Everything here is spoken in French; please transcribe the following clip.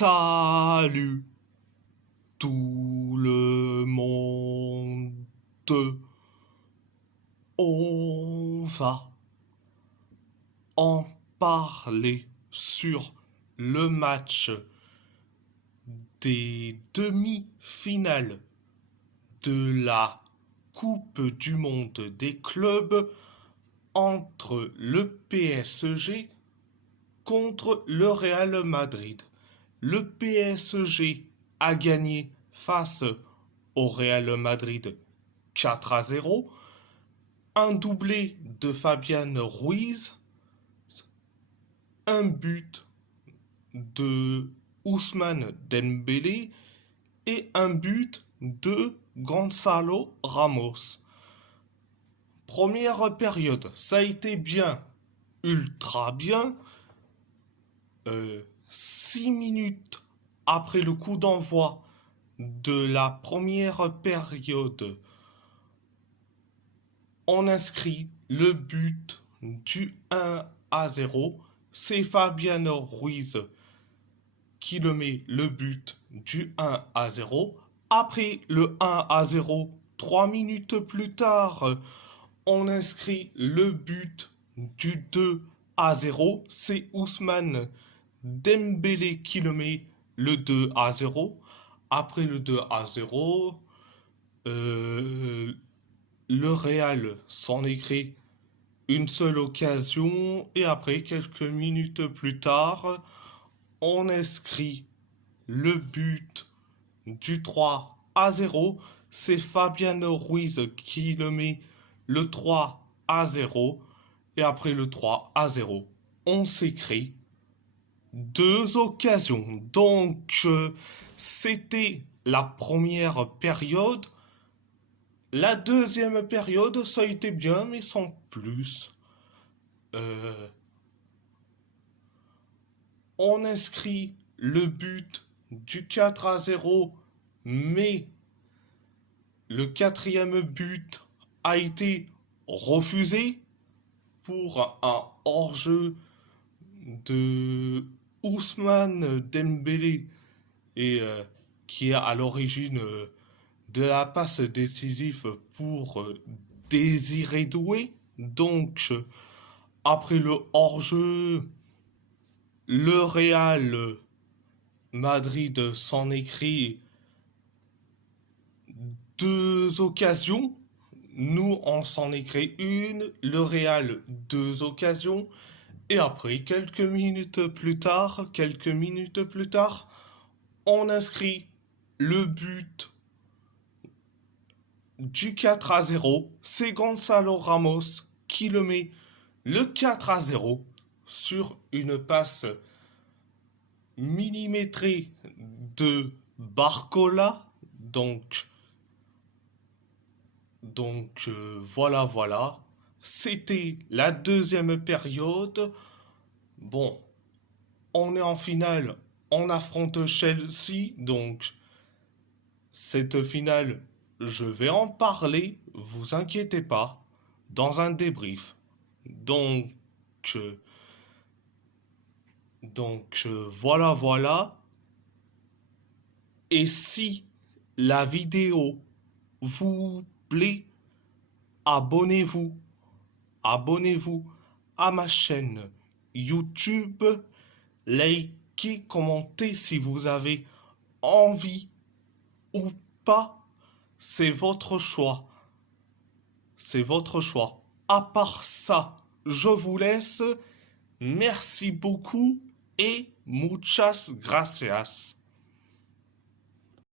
Salut tout le monde. On va en parler sur le match des demi-finales de la Coupe du Monde des clubs entre le PSG contre le Real Madrid. Le PSG a gagné face au Real Madrid 4-0. Un doublé de Fabian Ruiz, un but de Ousmane Dembélé et un but de Gonzalo Ramos. Première période, ça a été bien, ultra bien. 6 minutes après le coup d'envoi de la première période, on inscrit le but du 1-0. C'est Fabian Ruiz qui le met le but du 1-0. Après le 1-0, 3 minutes plus tard, on inscrit le but du 2-0. C'est Ousmane Dembélé qui le met le 2-0. Après le 2-0, le Real s'en écrit une seule occasion et après quelques minutes plus tard, on inscrit le but du 3-0. C'est Fabian Ruiz qui le met le 3-0 et après le 3-0, on s'écrit deux occasions. Donc, c'était la première période. La deuxième période, ça a été bien, mais sans plus. On inscrit le but du 4-0, mais le quatrième but a été refusé pour un hors-jeu de Ousmane Dembélé et qui est à l'origine de la passe décisive pour Désiré Doué. Donc, après le hors-jeu, le Real Madrid s'en écrit deux occasions. Nous, on s'en écrit une. Le Real, deux occasions. Et après, quelques minutes plus tard, on inscrit le but du 4-0. C'est Gonzalo Ramos qui le met le 4-0 sur une passe millimétrée de Barcola. Voilà. C'était la deuxième période. Bon, on est en finale, on affronte Chelsea, donc cette finale, je vais en parler, vous inquiétez pas, dans un débrief. Euh, voilà. Et si la vidéo vous plaît, abonnez-vous. Abonnez-vous à ma chaîne YouTube. Likez, commentez si vous avez envie ou pas. C'est votre choix. C'est votre choix. À part ça, je vous laisse. Merci beaucoup et muchas gracias.